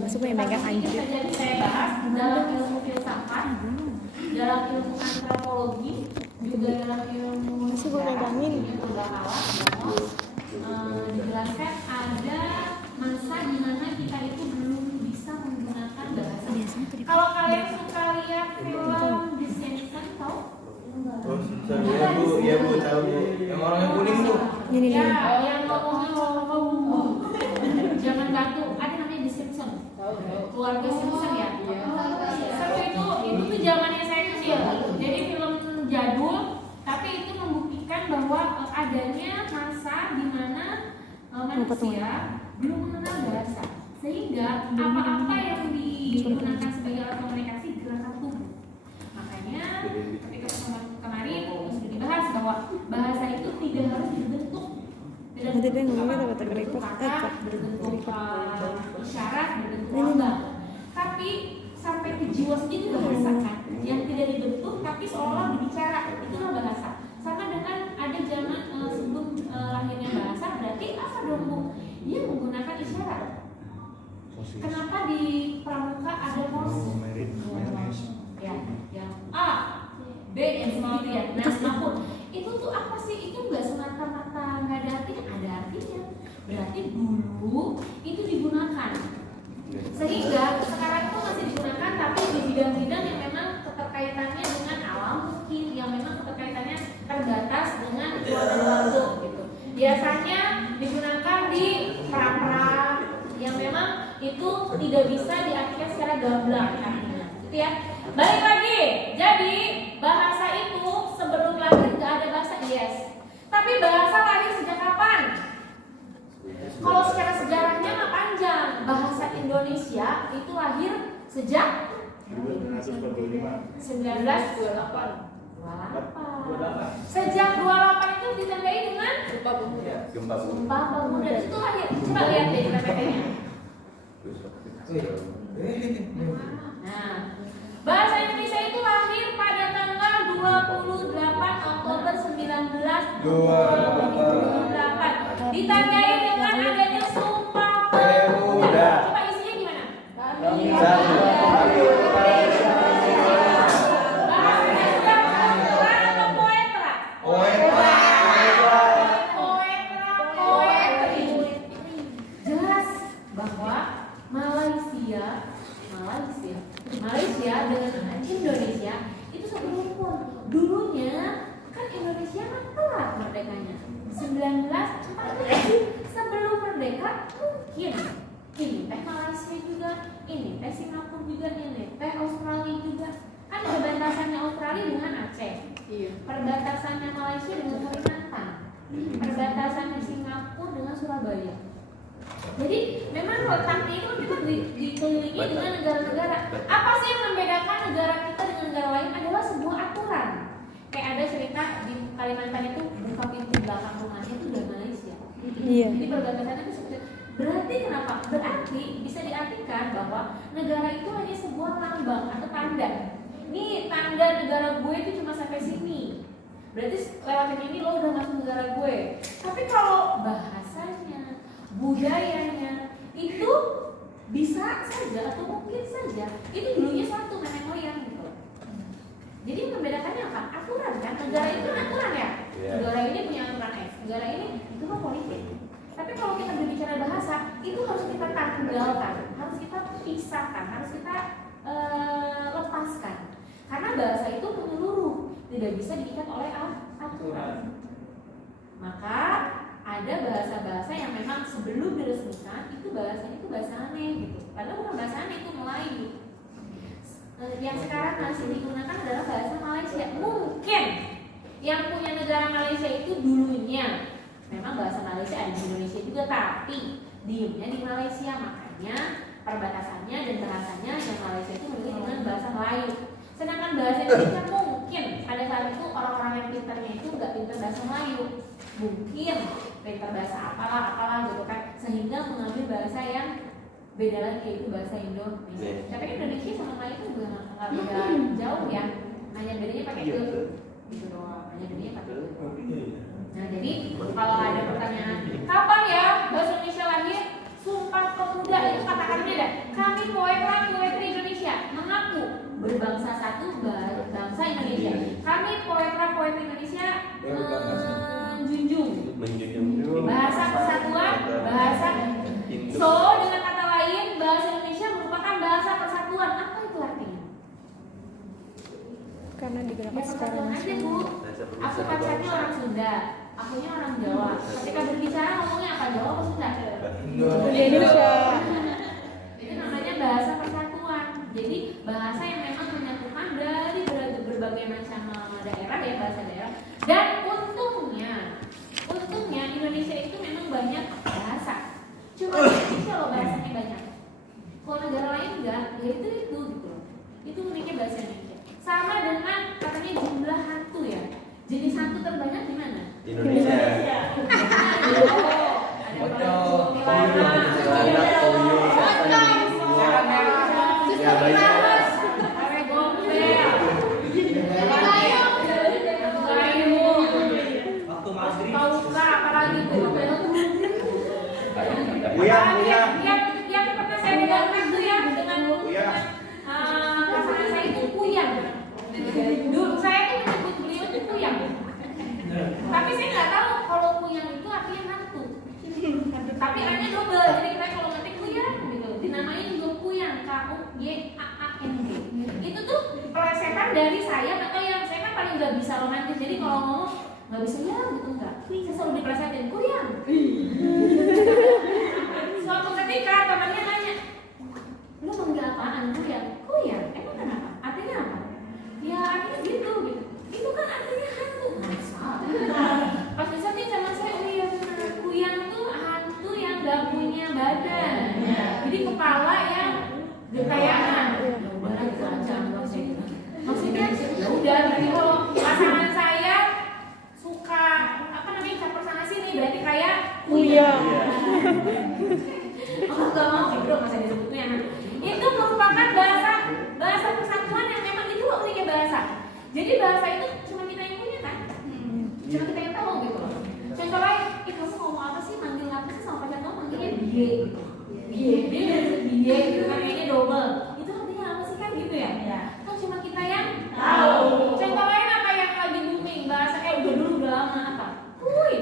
masuk yang megang anjir. Jadi saya bahas dalam ilmu filsafat, dalam ilmu antropologi, juga dalam ilmu Masih gue megangin. Dijelaskan ada masa di mana kita itu belum bisa menggunakan bahasa. Kalau kalian suka lihat film Descendants, tahu? Oh, ya bu, tahu bu. Yang orang yang kuning tuh. Ini Ya, nih. yang ngomongnya ngomong jangan gantu. Ada namanya The Simpsons. Keluarga Simpson ya. Seru itu tuh zamannya saya kecil. Jadi film jadul, tapi itu membuktikan bahwa adanya masa di mana manusia belum mengenal bahasa, sehingga apa-apa yang digunakan sebagai alat komunikasi gerakan tubuh. Makanya ketika pertemuan kemarin sudah dibahas bahwa bahasa itu tidak harus dibentuk dalam Nanti dia ngomongnya apa, kata keriput, kata, berbentuk isyarat, berbentuk lambang. Tapi sampai ke jiwa sendiri itu bahasa kan, yang tidak dibentuk tapi seolah berbicara, itulah bahasa. Sama dengan ada zaman sebelum lahirnya bahasa, berarti apa dong Bu? Dia menggunakan isyarat. Kenapa di pramuka ada Morse? Ya, yang A, B yang seperti ya. Nah, apapun itu tuh apa sih? Itu nggak semata-mata nggak ada artinya, ada artinya. Berarti dulu itu digunakan. Sehingga sekarang itu masih digunakan, tapi di bidang-bidang yang memang keterkaitannya dengan alam mungkin, yang memang keterkaitannya terbatas dengan keluarga waktu gitu. Biasanya digunakan di pra-pra yang memang itu tidak bisa diartikan secara gamblang artinya, gitu ya. Balik lagi, jadi bahasa itu sebelum lahir nggak ada bahasa, yes. Tapi bahasa lahir sejak kapan? Kalau secara sejarahnya mah panjang. Bahasa Indonesia itu lahir sejak 1928. Sejak 28 itu ditandai dengan Sumpah Pemuda. Itu lahir. Coba lihat deh PPT-nya. Nah, bahasa Indonesia itu lahir pada tanggal 28 Oktober 1928. Ditandai dengan adanya Sumpah Pemuda. Coba isinya gimana? Bahasanya sudah poetra atau poetra? Poetri. Jelas bahwa Malaysia dengan Indonesia itu satu rumpun. Dulunya kan Indonesia kan telat merdekanya 1945. Sebelum merdeka mungkin ini teh Malaysia juga, ini teh Singapura juga, ini teh Australia juga. Kan perbatasannya Australia dengan Aceh, perbatasannya Malaysia dengan Kalimantan, perbatasannya Singapura dengan Surabaya. Jadi memang letaknya itu kita dikelilingi dengan negara-negara. Apa sih yang membedakan negara kita dengan negara lain adalah sebuah aturan. Kayak ada cerita di Kalimantan itu buka pintu belakang rumahnya itu dari Malaysia. Iya. Di perbatasannya itu seperti berarti kenapa? Berarti bisa diartikan bahwa negara itu hanya sebuah lambang atau tanda. Nih tanda negara gue itu cuma sampai sini. Berarti lewatin ini lo udah masuk negara gue. Tapi kalau bahasanya, budayanya itu bisa saja atau mungkin saja itu dulunya satu nenek moyang gitu. Jadi membedakannya apa? Aturan kan? Negara itu aturan ya. Negara ini punya aturan X, negara ini itu kan politik. Tapi kalau kita berbicara bahasa itu harus kita tanggalkan, harus kita pisahkan, harus kita lepaskan. Karena bahasa itu menyeluruh, tidak bisa diikat oleh aturan. Maka ada bahasa-bahasa yang memang sebelum diresmikan itu bahasanya itu bahasa aneh gitu. Padahal bukan bahasa aneh, itu Melayu. Yang sekarang masih digunakan adalah bahasa Malaysia. Mungkin yang punya negara Malaysia itu dulunya memang bahasa Malaysia ada di Indonesia juga, tapi diemnya di Malaysia. Makanya perbatasannya dan bahasanya yang Malaysia itu memiliki dengan bahasa Melayu. Sedangkan bahasa Indonesia mungkin pada saat itu orang-orang yang pintarnya itu nggak pintar bahasa Melayu, mungkin pintar bahasa apalah gitu kan, sehingga mengambil bahasa yang beda lagi, yaitu bahasa Indonesia. Tapi Indonesia sama Melayu itu juga nggak beda jauh ya, hanya bedanya pakai ke gitu doang, hanya bedanya pakai ke. Nah jadi kalau ada pertanyaan kapan ya bahasa Indonesia lahir, Sumpah Pemuda itu kata-katanya ada. berbangsa satu, bangsa Indonesia. Kami poet Indonesia menjunjung bahasa persatuan, bahasa. So dengan kata lain, bahasa Indonesia merupakan bahasa persatuan. Apa itu artinya? Karena digerakkan Ya secara persatuan aja Bu. Aku pacarnya orang Sunda, akunya orang Jawa. Ketika berbicara ngomongnya apa, Jawa atau Sunda? Indonesia. Itu namanya bahasa persatuan. Jadi bahasa yang memang menyatukan dari berbagai macam daerah ya, bahasa daerah. Dan untungnya Indonesia itu memang banyak bahasa. Cuma Indonesia loh bahasanya banyak. Kalau negara lain enggak, ya itu gitu. Itu uniknya bahasa Indonesia. Sama dengan katanya jumlah hantu ya. Jenis hantu terbanyak di mana? Indonesia. Ya banyak. Yang pernah saya pegang itu ya dengan pasangan saya itu kuyang. Dulu saya tuh menyebut beliau itu kuyang. Tapi saya nggak tahu kalau kuyang itu artinya hantu. Tapi artinya double. Jadi kita kalau ngetik kuyang gitu, dinamai juga kuyang, KUYAANG. Itu tuh pelesetan dari saya atau yang saya kan paling nggak bisa romantis. Jadi kalau ngomong nggak bisa ya gitu enggak. Saya selalu dipelesetin kuyang. Suatu ketika temannya nanya, lu manggil apaan? Kuyang. Emang kenapa? Artinya apa? Ya artinya gitu. Itu kan artinya hantu. Pas disetin sama saya, oh iya benar. Kuyang tuh hantu yang gak punya badan. Jadi kepala yang gentayangan. Barang itu aja maksudnya udah berarti kalau pasangan saya suka apa namanya campur sana sini berarti kayak kuyang. Aku gak mau bro masa disebutnya. Itu merupakan bahasa persatuan yang memang itu uniknya bahasa. Jadi bahasa itu cuma kita yang punya kan? Cuma kita yang tahu gitu loh. Contoh lain, kamu ngomong apa sih? Manggil apa sih sama pacar kamu? Manggilnya biye gitu. Biye dari biye gitu kan kayaknya double. Itu artinya apa sih kan gitu ya? Kan cuma kita yang tahu. Contoh lain apa yang lagi booming? Bahasa udah lama apa? Kuy.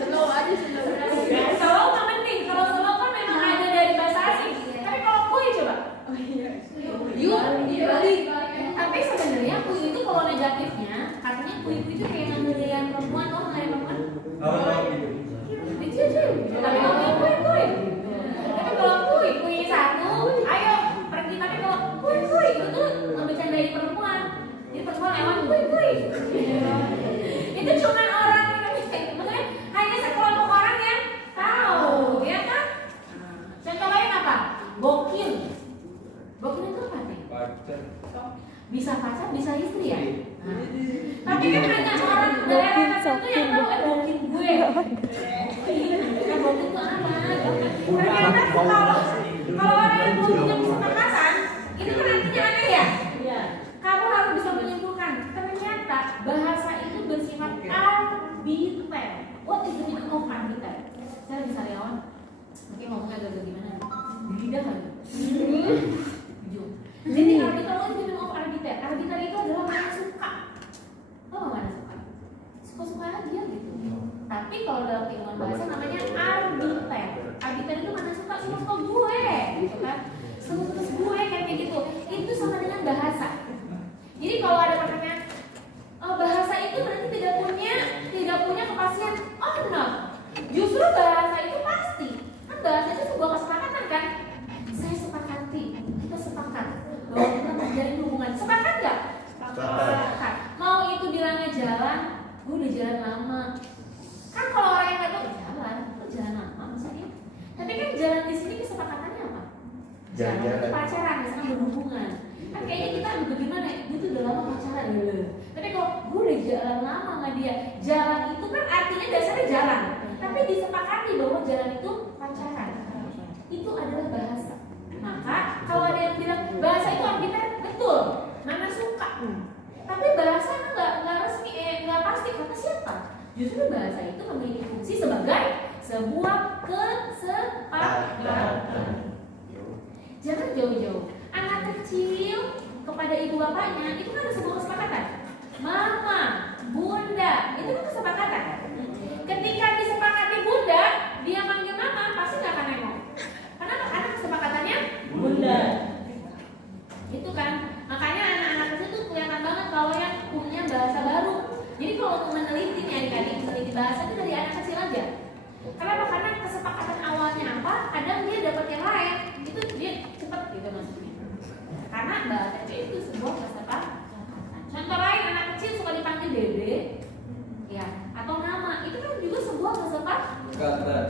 Slow aja slow kan penting. Kalau slow kan memang ada dari bahasa asing. Tapi kalau kuy coba. Tapi sebenarnya kuy itu kalau negatifnya artinya kuy itu kayak ngambilin perempuan, ngambilin perempuan. Tapi kalau kuy. Tapi kalau kuy satu, ayo pergi. Tapi kalau kuy itu tuh ngebecandain perempuan. Jadi perempuan lewat kuy. Itu cuma orang Indonesia, maksudnya hanya sekelompok orang yang tahu, ya kan? Contoh lain apa? Bokil itu apa nih? Bisa pacar, bisa istri ya? Nah. Tapi kan hanya orang daerah tertentu yang tahu bokil gue. Kan bokil itu apa? Ternyata kalau orang yang belum punya kesepakatan, itu kan artinya aneh ya? Kamu harus bisa menyimpulkan. Ternyata bahasa itu bersifat arbiter. What is the meaning of arbiter? Saya bisa sariawan. Mungkin ngomongnya agak gimana? Lidah kan? Jadi arbiter, what is the meaning of arbiter? Arbiter itu adalah mana suka. Tahu mana suka? Suka-suka aja gitu. Tapi kalau dalam keilmuan bahasa namanya arbiter. Arbiter itu mana suka gue, gitu kan? Suka gue kayak gitu. Itu sama dengan bahasa. Jadi kalau ada pertanyaan, bahasa itu berarti tidak punya kepastian. Oh no, justru bahasa itu pasti. Kan bahasa itu sebuah kesepakatan kan? Saya sepakati, kita sepakat bahwa kita menjalin hubungan. Sepakat nggak? Sepakat. Mau itu bilangnya jalan, gue udah jalan lama. Kan kalau orang yang nggak tahu jalan lama maksudnya. Tapi kan jalan di sini kesepakatannya apa? Jalan itu pacaran, misalnya berhubungan. Kan kayaknya kita juga gimana ya, dia tuh udah lama pacaran gitu. Tapi kalau gue udah jalan lama sama dia, jalan itu kan artinya dasarnya jalan. Tapi disepakati bahwa jalan itu pacaran. Itu adalah bahasa. Maka kalau ada yang bilang bahasa itu arbiter, betul, mana suka. Tapi bahasa emang nggak resmi, nggak pasti kata siapa. Justru bahasa itu memiliki fungsi sebagai Sebuah kesepakatan. Jangan jauh-jauh. Anak kecil kepada ibu bapaknya itu kan sebuah kesepakatan. Mama, bunda, itu kan kesepakatan. Ketika disepakati bunda, dia manggil mama pasti nggak akan nengok. Karena kesepakatannya bunda. Itu kan, makanya anak-anak kecil tuh kelihatan banget kalau yang punya bahasa baru. Jadi kalau untuk meneliti nih adik-adik, meneliti bahasa itu dari anak kecil aja. Kenapa? Karena kesepakatan awalnya apa, kadang dia dapat yang lain, itu dia cepet gitu maksudnya. Karena bahasa itu sebuah kesepakatan. Contoh lain, anak kecil suka dipanggil dede, ya, atau nama, itu kan juga sebuah kesepakatan.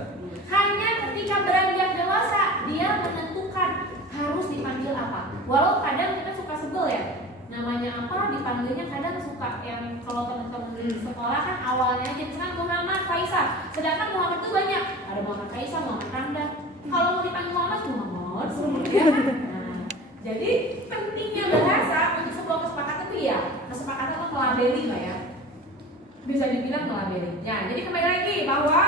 Hanya ketika beranjak dewasa dia menentukan harus dipanggil apa. Walau kadang kita suka sebel ya, namanya apa dipanggilnya kadang suka yang kalau teman-teman di sekolah kan awalnya aja misalkan Muhammad Faisal, sedangkan Muhammad itu banyak, ada Muhammad Faisal, Muhammad Ramdan. Kalau mau dipanggil Muhammad ya kan? Nah, jadi pentingnya bahasa untuk sebuah kesepakatan itu ya kesepakatan atau melabeli lah ya, bisa dibilang melabeli. Ya, jadi kembali lagi bahwa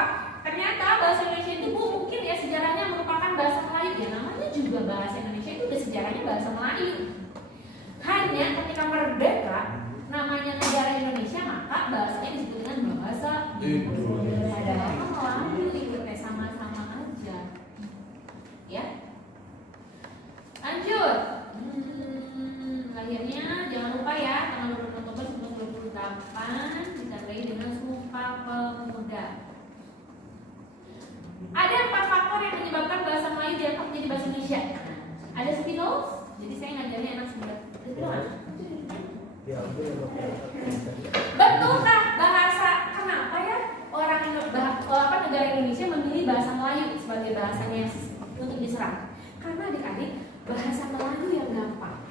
ternyata bahasa Indonesia itu mungkin ya sejarahnya merupakan bahasa Melayu ya, namanya juga bahasa Indonesia itu udah sejarahnya bahasa Melayu. Hanya ketika merdeka namanya negara Indonesia maka bahasanya disebut dengan bahasa Indonesia. Padahal Melayu itu sama-sama aja. Ya. Lanjut. Lahirnya jangan lupa ya tanggal 20 Oktober 1928 ditandai dengan Sumpah Pemuda. Ada 4 faktor yang menyebabkan bahasa Melayu diangkat menjadi bahasa Indonesia. Ada spinoz, jadi saya ngajarnya enak sebentar. Betulkah bahasa kenapa ya negara Indonesia memilih bahasa Melayu sebagai bahasanya untuk diserang? Karena adik-adik bahasa Melayu yang gampang,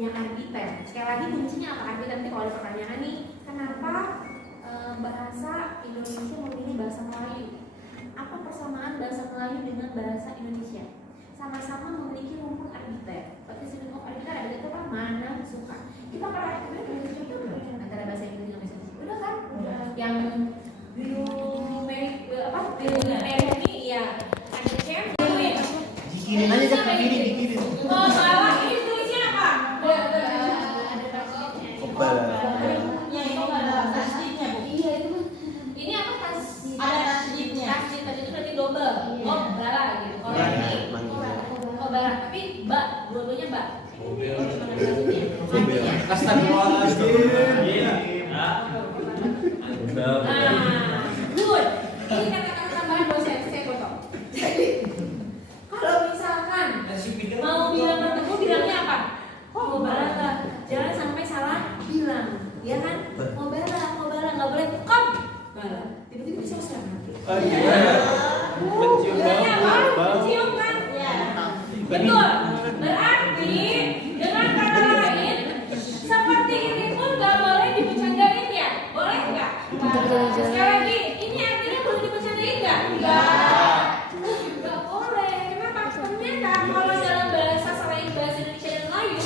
yang arbiter. Sekali lagi kuncinya apa arbiter? Nanti kalau ada pertanyaan nih, kenapa bahasa Indonesia memilih bahasa Melayu? Apa persamaan bahasa Melayu dengan bahasa Indonesia? Sama-sama memiliki rumpun arbiter. Participant of arbiter itu apa? Mana, suka. Kita perhatikan Indonesia itu antara bahasa Inggris dan bahasa Indonesia. Udah kan? Yang ini ya ada champion. Dikirim aja ke kiri, dikirim. Oh, salah. Ini tulisnya apa? Kepala. Ya, itu enggak ada tasjidnya, Bu. Iya, itu. Ini apa tasjid? Ada tasjidnya. Tasjid itu berarti double. Oh, bara gitu. Kalau ini oh, bara, tapi mbak, dua-duanya mbak. Astagfirullahaladzim. Nah, good. Ini kata-kata tambahan dosen, saya potong. Jadi, kalau misalkan mau bilang bertemu bilangnya apa? Mau bala, jangan sampai salah bilang, ya kan? Mau bala, nggak boleh kom. Bala, tiba-tiba bisa nanti. Oh iya. Mencium bau. Mencium kan? Ya. Betul. Berarti dengan kata lain, seperti ini pun nggak boleh dibercandain ya? Boleh nggak? Sekali lagi, ini artinya boleh dibercandain nggak? Nggak boleh. Kenapa? Ternyata kalau dalam bahasa selain bahasa Indonesia dan Melayu,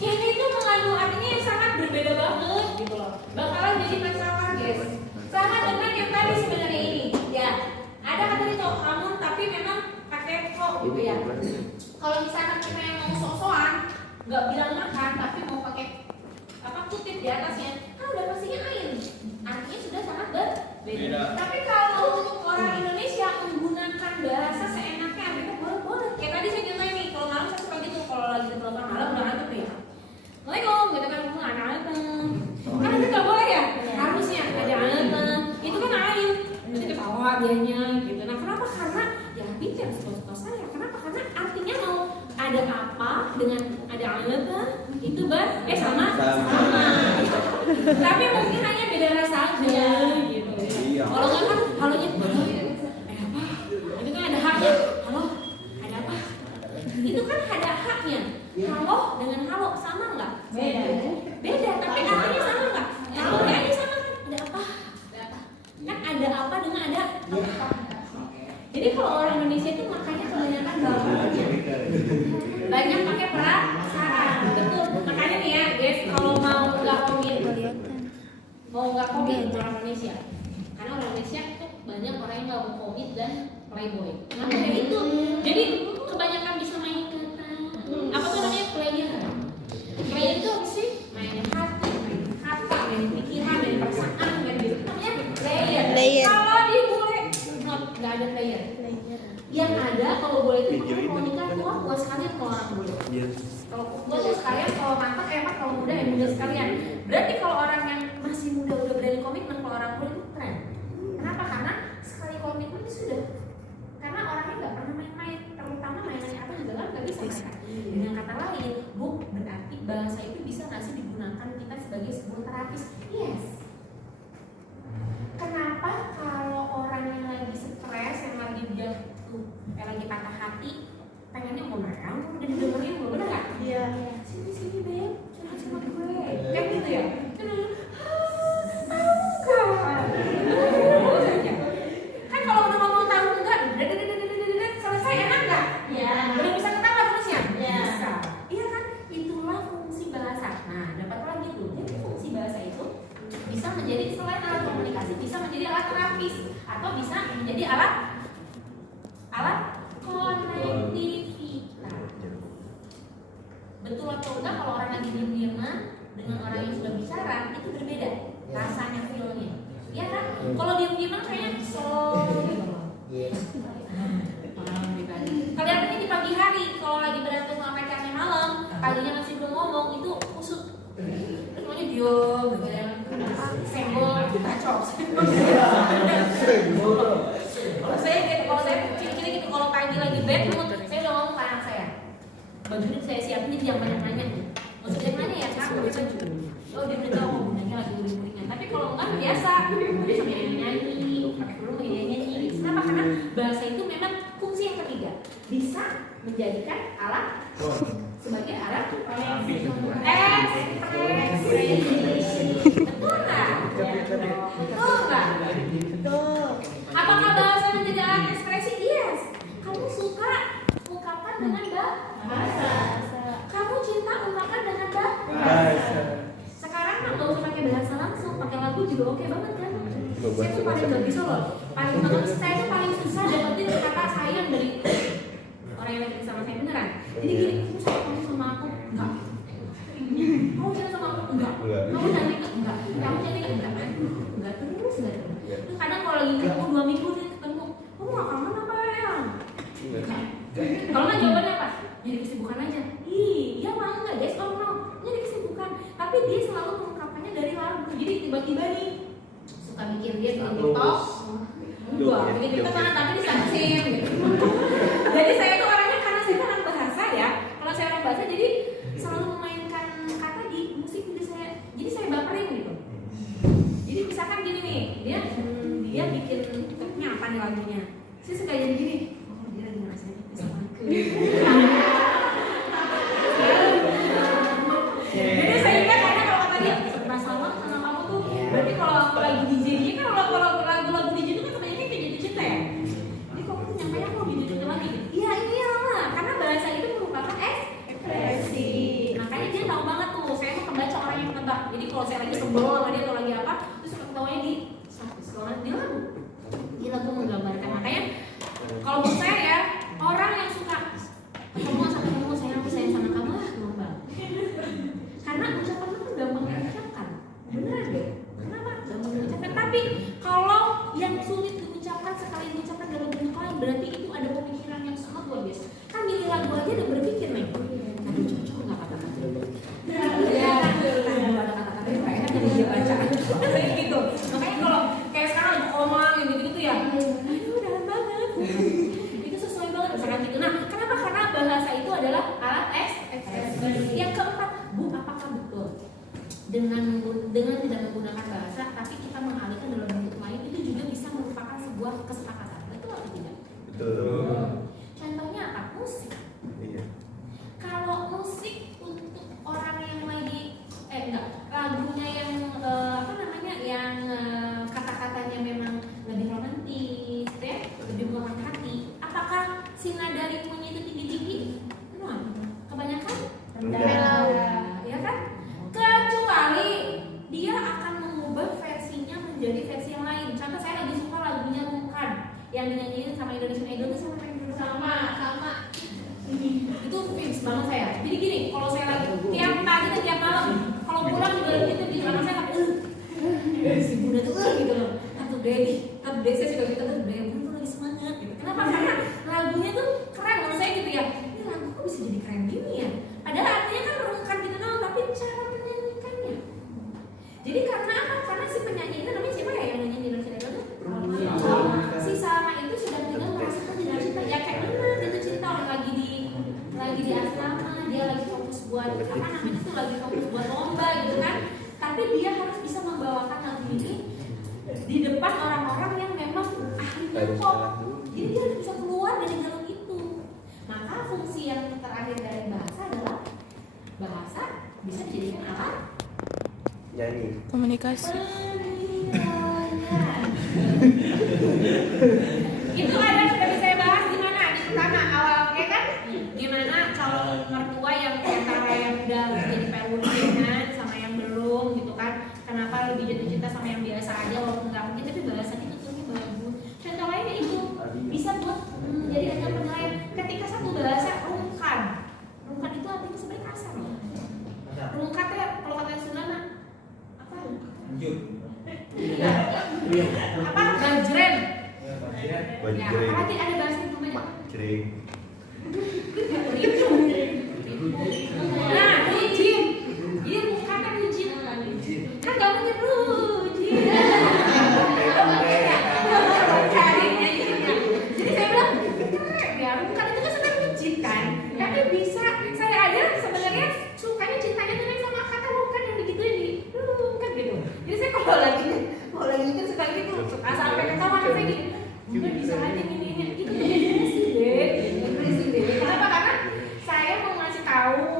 ini tuh mengandung artinya yang sangat berbeda banget gitu loh. Bakalan jadi masalah guys. Sama dengan yang tadi sebenarnya ini, ya. Ada kata itu namun tapi memang pakai kok gitu ya. Kalau misalkan kita yang mau sok-sokan, nggak bilang makan tapi mau pakai apa kutip di atasnya, kan udah pastinya ain. Artinya sudah sangat berbeda. Tapi kalau untuk orang Indonesia menggunakan bahasa seenaknya, mereka boleh. Kayak tadi saya bilang nih, kalau malam saya suka gitu, kalau lagi di telepon malam udah ngantuk nih. Assalamualaikum, gitu kan ngomong anak-anak. Kan itu nggak boleh ya? Harusnya ada anak. Itu kan ain. Nanti ketawa dianya gitu. Nah kenapa? Karena ya bikin suka saya. Kenapa? Karena artinya mau ada apa dengan ada anak itu sama. Tapi mungkin hanya beda rasa aja gitu. Kalau nggak kan halonya ada apa? Itu kan ada haknya. Halo, ada apa? Itu kan ada haknya. Halo dengan halo sama nggak? Beda. Tapi artinya sama nggak? Halo aja sama kan? Ada apa? Kan ada apa dengan ada apa? Jadi kalau orang Indonesia itu makanya kebanyakan bawahnya banyak pakai perasaan, betul. Makanya nih ya guys, kalau mau nggak komit orang Indonesia, karena orang Indonesia itu banyak orang yang nggak mau komit dan playboy. Kenapa kayak gitu? Jadi kebanyakan bisa main kata. Apa tuh namanya player? Player itu apa sih? Main hati, main kata, main pikiran, main perasaan, main gitu. Namanya player. Kalau di bule, nggak ada player. Yang ada kalau boleh itu kalau nikah itu puas sekalian kalau orang bule. Kalau puas sekalian, kalau mantap emak, kalau muda ya muda sekalian. Berarti kalau orang yang masih muda udah berani komitmen, kalau orang bule itu keren. Kenapa? Karena sekali komitmen itu sudah. Karena orangnya nggak pernah main-main, terutama mainannya apa juga kan nggak bisa mereka. Dengan kata lain, bu, berarti bahasa itu bisa nggak sih digunakan kita sebagai sebuah terapis? Yes. Kenapa kalau orang yang lagi stres, yang lagi jatuh, yang lagi patah hati, pengennya ngomong, udah didengerin belum, bener nggak? Iya. Sini beb, curhat sama gue, kayak gitu ya. Kan kalau udah ngomong tahu enggak, selesai enak nggak? Iya. Udah bisa ketawa terus ya? Iya. Bisa. Iya kan? Itulah fungsi bahasa. Nah, dapat lagi tuh. Jadi fungsi bahasa itu bisa menjadi selain alat komunikasi, bisa menjadi alat terapis atau bisa menjadi alat konektivitas. Betul atau enggak kalau orang lagi diam-diaman dengan orang yang sudah bicara itu berbeda rasanya, feelnya. Iya kan? Kalau diam-diaman kayaknya slow. Kelihatannya di pagi hari kalau lagi berantem sama pacarnya malam, paginya masih belum ngomong itu kusut. Semuanya diam, senggol, bacok. Kalau saya ciri-ciri gitu, kalau pagi lagi bad mood, saya udah ngomong ke anak saya. Baju ini saya siapin jangan banyak nanya. Maksudnya nanya ya kan, oh dia udah tahu mau gunanya lagi guring-guringan. Tapi kalau enggak biasa, dia sambil nyanyi, pakai kerudung nyanyi. Kenapa? Karena bahasa itu memang fungsi yang ketiga, bisa menjadikan alat sebagai alat ekspresi. Betul nggak? Betul nggak? Apakah bahasa menjadi alat ekspresi? Yes. Kamu suka ungkapkan dengan bahasa. Kamu cinta ungkapkan dengan bahasa. Sekarang mah nggak usah pakai bahasa langsung, pakai lagu juga oke banget kan? Saya tuh paling nggak bisa loh. Saya tuh paling susah dapetin kata sayang dari orang yang lagi sama saya beneran. Jadi gini, kamu sayang sama aku? Enggak. Kamu sayang sama aku? Enggak. Kamu cantik enggak? Kamu cantik enggak? Enggak terus enggak. Terus kadang kalau lagi ketemu 2 minggu nih ketemu, kamu nggak kangen apa ya? Kalau nggak jawabannya apa? Jadi kesibukan aja. Iya mah enggak guys, kalau mau jadi kesibukan. Tapi dia selalu mengungkapkannya dari lagu. Jadi tiba-tiba nih suka mikir dia bikin TikTok. Enggak, bikin TikTok karena tapi disangsin gitu. Jadi saya tuh orangnya karena saya orang bahasa ya. Kalau saya orang bahasa jadi selalu memainkan kata di musik jadi saya baperin gitu. Jadi misalkan gini nih, dia bikin TikToknya apa nih lagunya. Saya suka jadi gini. Oh, dia lagi ngerasain sama aku. Jadi saya ingat karena kalau kata dia masalah sama kamu tuh berarti kalau aku lagi DJ kan kalau lagu-lagu DJ itu kan kebanyakan kayak jatuh cinta ya. Jadi kamu tuh nyampe aku jatuh cinta lagi. Iya iyalah karena bahasa itu merupakan ekspresi. Makanya dia tahu banget tuh. Saya tuh kebaca orang yang tebak. Jadi kalau saya lagi sebel sama dia atau lagi apa, terus ketawanya di lagu menggambarkan. Makanya kalau menurut saya ya orang yang suka ketemu sayang sama kamu gampang. Karena ucapan itu gampang diucapkan. Beneran deh. Kenapa? Gampang diucapkan. Tapi kalau yang sulit diucapkan sekali diucapkan dalam bentuk lain berarti itu ada pemikiran yang sangat luar biasa. Kan milih lagu aja udah berpikir nih. Aduh cocok nggak kata-kata itu? Ya, ada kata-kata yang nggak enak jadi dia baca. Kayak gitu. Makanya kalau kayak sekarang lagi omong yang gitu ya, aduh dalam banget. Itu sesuai banget misalkan gitu. Nah, kenapa? Karena bahasa itu adalah alat ekspresi. Yang keempat, Bu, apakah betul dengan tidak menggunakan bahasa, tapi kita mengalihkan dalam bentuk lain itu juga bisa merupakan sebuah kesepakatan? Betul atau tidak? Betul. Contohnya apa? Musik. Iya. versi yang lain. Contoh saya lagi suka lagunya Rungkan yang dinyanyiin sama Indonesian Idol tuh sama. Itu fix banget saya. Jadi gini, kalau saya lagi tiap pagi dan tiap malam, kalau pulang juga gitu di kamar saya si bunda tuh gitu loh. Atau deh saya suka gitu tuh tuh lagi semangat gitu. Kenapa? Karena lagunya tuh keren menurut saya gitu ya. Ini lagu kok bisa jadi keren gini ya? Padahal artinya kan Rungkan kita tahu, tapi cara menyanyikannya. Jadi karena apa? Karena si penyanyi itu namanya siapa ya yang nyanyi di Indonesia Idol tuh? Si Salma itu sudah tinggal merasakan dengan cinta. Ya kayak mana gitu cerita orang lagi di asrama, dia lagi fokus buat apa namanya tuh lagi fokus buat lomba gitu kan. Tapi dia harus bisa membawakan lagu ini di depan orang-orang yang memang ahlinya pop. Jadi dia harus bisa keluar dari jalur itu. Maka fungsi yang terakhir dari bahasa adalah bahasa bisa dijadikan alat nyanyi. Komunikasi. Itu ada sudah bisa saya bahas di mana? Di pertama awal ya kan? Gimana calon mertua yang antara yang udah jadi PLN sama yang belum gitu kan? Kenapa lebih jatuh cinta sama yang biasa aja walaupun nggak mungkin, tapi bahasanya tentunya bagus. Contoh lainnya itu bisa buat jadi ajang penilaian. Ketika satu bahasa Rungkan itu artinya sebenarnya kasar loh. Rungkan ya kalau kata Sunda apa? Apa? Gajren. Ya, apalagi ada bahasa itu namanya? Jreng. Nah, rujin. Jadi Rungkan kan rujin. Kan gak mungkin rujin. Jadi saya bilang, ya Rungkan itu kan sebenarnya rujin kan. Tapi bisa, saya aja sebenarnya sukanya cintanya tuh sama kata Rungkan yang digituin di Rungkan gitu. Jadi saya kalau lagi kan suka gitu, suka sampai ketawa kan saya gini. Udah bisa aja ini itu depresi deh. Kenapa? Karena saya mau ngasih tahu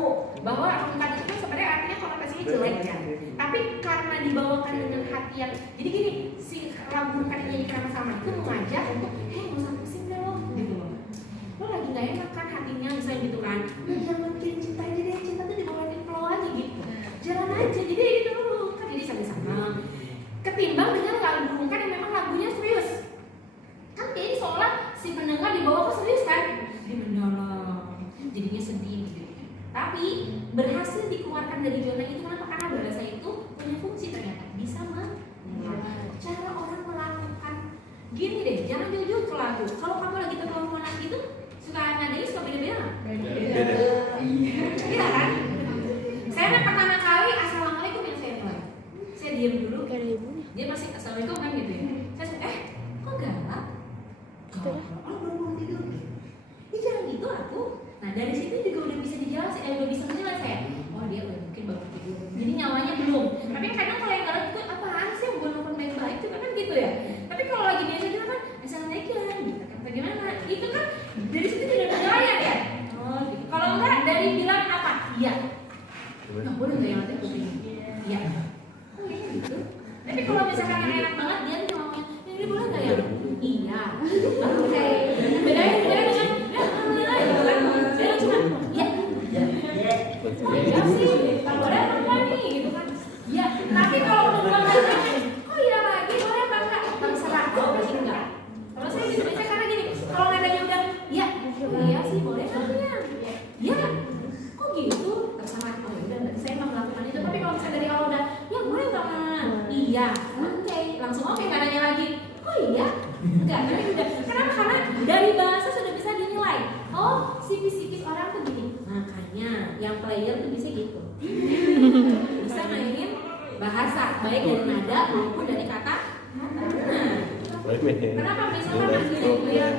bahwa Rungkan itu sebenarnya artinya konotasinya jelek ya. Tapi karena dibawakan dengan hati yang jadi gini, si lagu Rungkan yang nyanyi sama itu mengajak untuk nggak usah pusing deh lo gitu loh. Lo lagi nggak enak kan hatinya misalnya gitu kan. Jangan mikirin cinta aja deh, cinta tuh dibawain flow aja gitu. Jalan aja, jadi gitu loh kan jadi sama-sama. Ketimbang dengan lagu Rungkan yang memang lagunya serius. Kan jadi seolah si pendengar dibawa ke serius kan, jadi mendalam, jadinya sedih gitu. Tapi berhasil dikeluarkan dari zona itu kenapa? Karena bahasa itu punya fungsi ternyata bisa cara orang melakukan gini deh, jangan jauh-jauh ke lagu. Kalau kamu lagi teleponan gitu, suka nadanya suka beda-beda nggak? Beda. Iya kan? Saya pertama kali assalamualaikum yang saya mulai, saya diam dulu, dia masih assalamualaikum kan gitu ya. Saya kok galak? Belum tidur. Ini jangan gitu aku. Nah dari situ juga udah bisa dijelasin, udah bisa menilai saya. Oh dia mungkin baru tidur. Jadi nyawanya belum. Tapi kadang kalau yang galak itu apaan sih yang buat nonton baik-baik juga kan gitu ya. Tapi kalau lagi biasa juga kan assalamualaikum gitu kan bagaimana? Itu kan dari situ tidak ada penilaian ya. Oh gitu. Kalau enggak dari bilang apa? Iya. Nah boleh nggak yang nanti begini? Iya. Oh iya gitu. Tapi kalau misalkan yang enak banget dia tuh ngomongnya, ini boleh nggak ya? Iya. Oke. Bedain dengan saya cuma iya. Oh iya sih. Kalau ada apa nih gitu kan? Ya. Tapi kalau udah lagi, oh iya lagi boleh bangga. Terserah. Oh berarti enggak. Kalau saya di Indonesia karena gini, kalau nadanya udah iya, iya sih boleh katanya. Iya. Kok gitu? Terserah. Oh ya udah berarti saya mau melakukan itu. Tapi kalau misalnya dari awal udah, ya boleh banget. Iya. Oke. Langsung oke nggak nanya lagi. Oh iya. Enggak, tapi udah. Kenapa? Karena dari bahasa sudah bisa dinilai. Oh, psikis orang tuh gini. Makanya yang player tuh bisa gitu. Bisa mainin bahasa, baik dari nada maupun dari kata. Nah, kenapa misalnya manggilin player?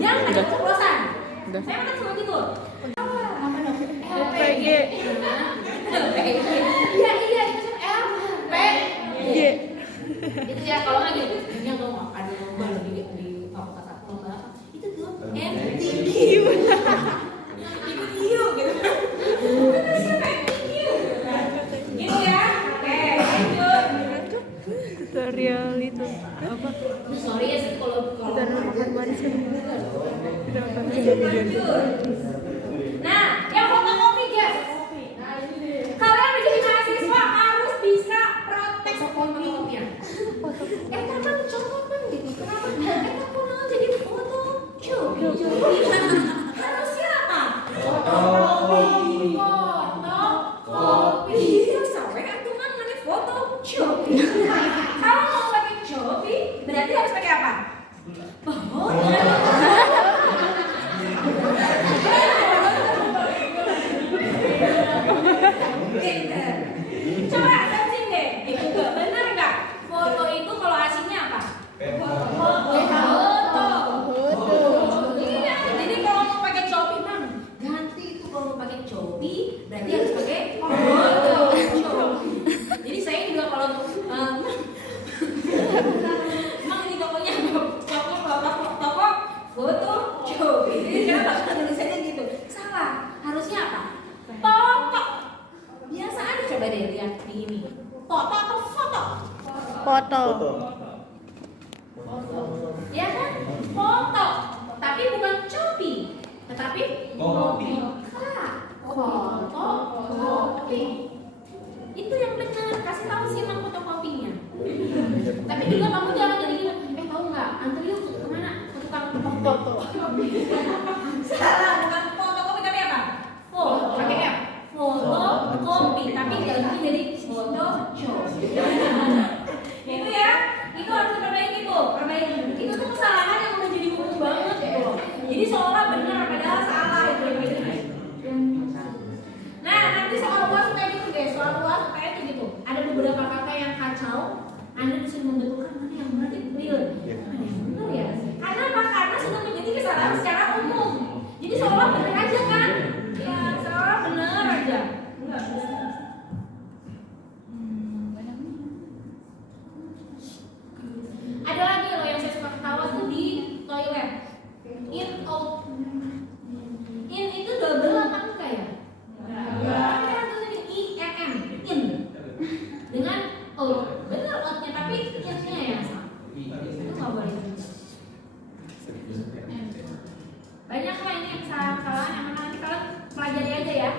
Yang ada keceplosan. Saya kan selalu gitu. Apa dong? LPG. Iya, itu LPG. Itu ya kalau nggak gitu, yang ngomong ada lomba lagi di fakultas apa lomba apa? Itu tuh MTQ. Ikut IU gitu. Bener siapa MTQ? Gitu ya. Oke, lanjut. Tutorial itu apa? Sorry ya sih kalau Kita makan manis kan? Kita makan manis. Nah, yang fotokopi guys. Kalian menjadi mahasiswa harus bisa protes kopinya. Harusnya apa? Fotokopi. Sampai antum mana fotokopi. Kalau mau pakai kopi, berarti harus pakai apa? Coba searching deh, itu benar nggak? Foto itu kalau aslinya apa? Foto. Iya, jadi kalau mau pakai copi bang, ganti itu kalau mau pakai copi, berarti harus pakai foto. Jadi saya juga kalau emang ini tokonya toko foto copi. Jadi saya bakal tulisannya gitu. Salah. Harusnya apa? Foto. Biasa aja, coba deh lihat di ini. Foto atau foto? Foto. Ya kan? Foto. Tapi bukan copi, tetapi kopi. Foto kopi. Itu yang benar. Kasih tahu sih emang fotokopinya. Tapi juga kamu jangan jadi gitu. Tahu nggak? Antri yuk kemana? Ke tukang foto. Salah, bukan fotokopi tapi apa? Foto. Pakai F. Fotokopi. Tapi ganti jadi foto copi. Itu ya. Itu harus diperbaiki tuh. Perbaiki. Itu tuh kesalahan yang udah jadi umum banget gitu loh. Jadi seolah benar padahal salah itu. Nah, nanti soal UAS kayak gitu guys. Soal UAS kayak gitu. Ada beberapa kata yang kacau. Anda bisa membetulkan mana yang benar dan real. Mana yang benar ya? Karena apa? Karena sudah menjadi kesalahan secara umum. Jadi seolah benar aja kan? Ya, seolah benar aja. Enggak bisa. Ada lagi loh yang saya suka ketawa tuh di toilet. In out. In itu double apa enggak ya? Kan tulisannya INN. In. Dengan out. Benar outnya tapi in-nya yang sama. Itu nggak boleh. Banyak lah ini yang kesalahan yang nanti kalian pelajari aja ya.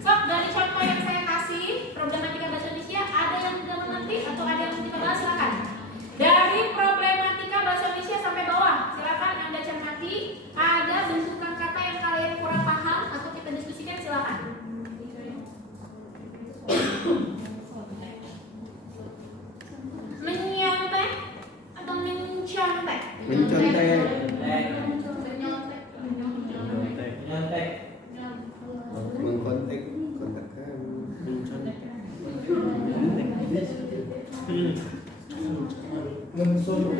Sok, dari contoh yang saya kasih problematika bahasa Indonesia, ada yang tidak mengerti atau ada yang kita bahas, silakan. Dari problematika bahasa Indonesia sampai bawah, silakan Anda cermati. Ada bentukan kata yang kalian kurang paham atau kita diskusikan, silakan. Menyantai atau mencontek? Menyantai. Mengkontak, kontakkan. Mensuruh.